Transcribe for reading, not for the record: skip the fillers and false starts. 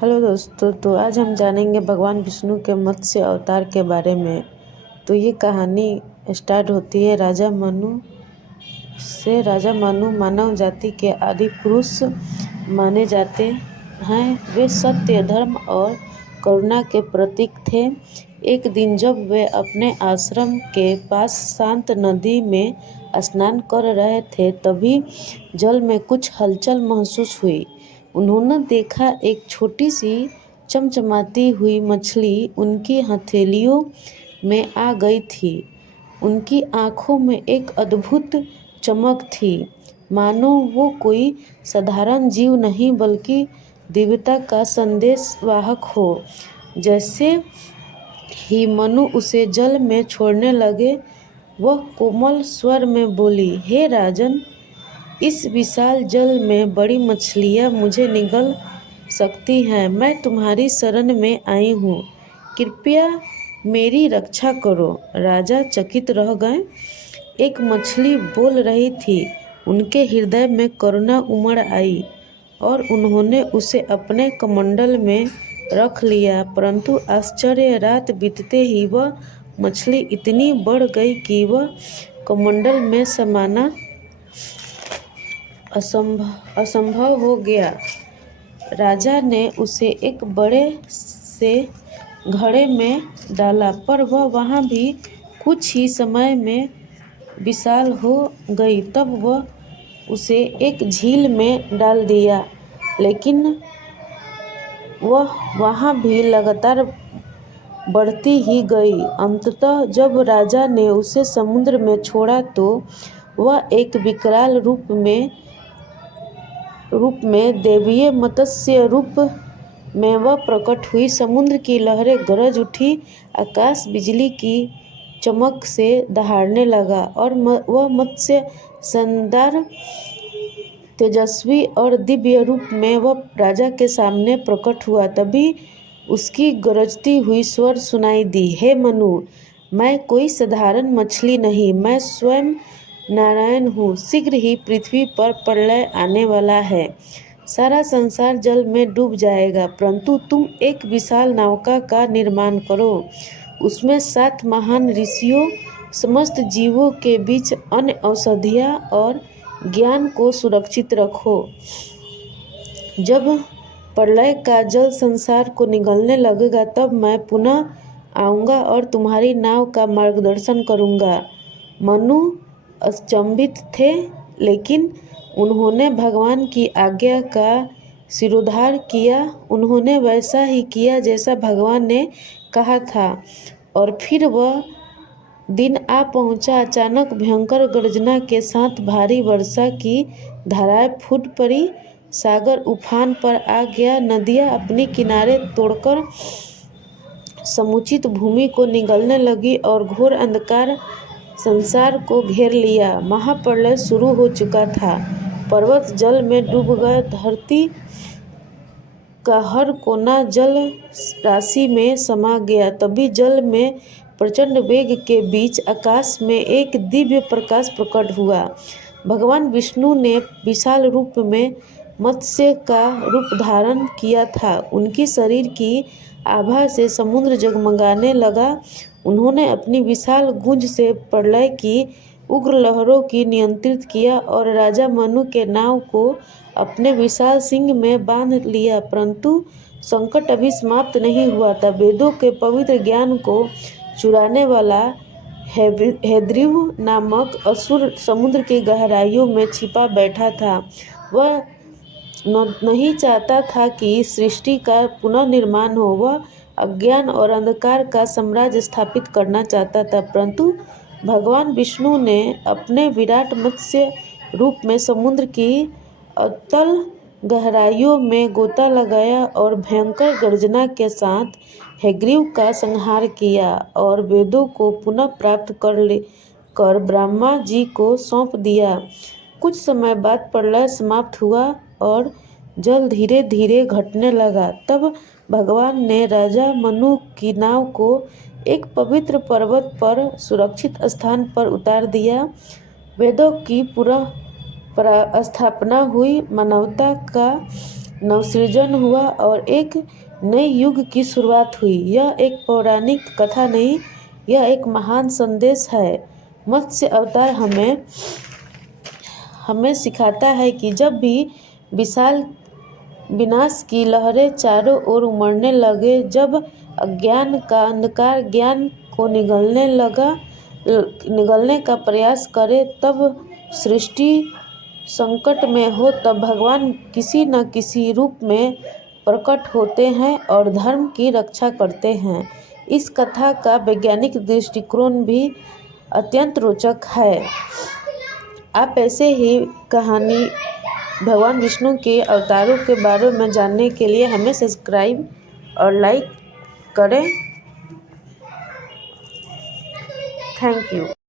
Hello दोस्तों, तो आज हम जानेंगे भगवान विष्णु के मत्स्य अवतार के बारे में। तो ये कहानी स्टार्ट होती है राजा मनु से। राजा मनु मानव जाति के आदि पुरुष माने जाते हैं। वे सत्य, धर्म और करुणा के प्रतीक थे। एक दिन जब वे अपने आश्रम के पास शांत नदी में स्नान कर रहे थे, तभी जल में कुछ हलचल महसूस हुई। उन्होंने देखा एक छोटी सी चमचमाती हुई मछली उनकी हथेलियों में आ गई थी। उनकी आंखों में एक अद्भुत चमक थी, मानो वो कोई साधारण जीव नहीं बल्कि दिव्यता का संदेशवाहक हो। जैसे ही मनु उसे जल में छोड़ने लगे, वह कोमल स्वर में बोली, हे राजन, इस विशाल जल में बड़ी मछलियाँ मुझे निगल सकती हैं। मैं तुम्हारी शरण में आई हूँ, कृपया मेरी रक्षा करो। राजा चकित रह गए। एक मछली बोल रही थी। उनके हृदय में करुणा उमड़ आई और उन्होंने उसे अपने कमंडल में रख लिया। परंतु आश्चर्य, रात बीतते ही वह मछली इतनी बढ़ गई कि वह कमंडल में समाना असंभव हो गया। राजा ने उसे एक बड़े से घड़े में डाला, पर वह वहाँ भी कुछ ही समय में विशाल हो गई। तब वह उसे एक झील में डाल दिया, लेकिन वह वहाँ भी लगातार बढ़ती ही गई। अंततः जब राजा ने उसे समुद्र में छोड़ा, तो वह एक विकराल रूप में दैवीय मत्स्य रूप में वह प्रकट हुई। समुद्र की लहरें गरज उठी, आकाश बिजली की चमक से दहाड़ने लगा और वह मत्स्य शानदार, तेजस्वी और दिव्य रूप में वह राजा के सामने प्रकट हुआ। तभी उसकी गरजती हुई स्वर सुनाई दी, हे मनु, मैं कोई साधारण मछली नहीं, मैं स्वयं नारायण हूँ। शीघ्र ही पृथ्वी पर प्रलय आने वाला है। सारा संसार जल में डूब जाएगा, परंतु तुम एक विशाल नौका का निर्माण करो। उसमें 7 महान ऋषियों, समस्त जीवों के बीच अन्य औषधियाँ और ज्ञान को सुरक्षित रखो। जब प्रलय का जल संसार को निगलने लगेगा, तब मैं पुनः आऊँगा और तुम्हारी नाव का मार्गदर्शन करूँगा। मनु अचंभित थे, लेकिन उन्होंने भगवान की आज्ञा का शिरोधार्य किया। उन्होंने वैसा ही किया जैसा भगवान ने कहा था। और फिर वह दिन आ पहुँचा। अचानक भयंकर गर्जना के साथ भारी वर्षा की धाराएं फूट पड़ी। सागर उफान पर आ गया। नदियाँ अपनी किनारे तोड़कर समुचित भूमि को निगलने लगी और घोर अंधकार संसार को घेर लिया। महाप्रलय शुरू हो चुका था। पर्वत जल में डूब गए। धरती का हर कोना जल राशि में समा गया। तभी जल में प्रचंड वेग के बीच आकाश में एक दिव्य प्रकाश प्रकट हुआ। भगवान विष्णु ने विशाल रूप में मत्स्य का रूप धारण किया था। उनकी शरीर की आभा से समुद्र जगमगाने लगा। उन्होंने अपनी विशाल गूंज से प्रलय की उग्र लहरों की नियंत्रित किया और राजा मनु के नाव को अपने विशाल सिंह में बांध लिया। परंतु संकट अभी समाप्त नहीं हुआ था। वेदों के पवित्र ज्ञान को चुराने वाला हैग्रीव नामक असुर समुद्र की गहराइयों में छिपा बैठा था। वह नहीं चाहता था कि सृष्टि का पुनर्निर्माण हो। वह अज्ञान और अंधकार का साम्राज्य स्थापित करना चाहता था। परंतु भगवान विष्णु ने अपने विराट मत्स्य रूप में समुद्र की अतल गहराइयों में गोता लगाया और भयंकर गर्जना के साथ हैग्रीव का संहार किया और वेदों को पुनः प्राप्त कर ब्रह्मा जी को सौंप दिया। कुछ समय बाद प्रलय समाप्त हुआ और जल धीरे धीरे घटने लगा। तब भगवान ने राजा मनु की नाव को एक पवित्र पर्वत पर सुरक्षित स्थान पर उतार दिया। वेदों की पुनः स्थापना हुई। मानवता का नवसृजन हुआ और एक नए युग की शुरुआत हुई। यह एक पौराणिक कथा नहीं, यह एक महान संदेश है। मत्स्य अवतार हमें सिखाता है कि जब भी विशाल विनाश की लहरें चारों ओर उमड़ने लगे, जब अज्ञान का अंधकार ज्ञान को निगलने का प्रयास करे, तब सृष्टि संकट में हो, तब भगवान किसी न किसी रूप में प्रकट होते हैं और धर्म की रक्षा करते हैं। इस कथा का वैज्ञानिक दृष्टिकोण भी अत्यंत रोचक है। आप ऐसे ही कहानी भगवान विष्णु के अवतारों के बारे में जानने के लिए हमें सब्सक्राइब और लाइक करें। Thank you.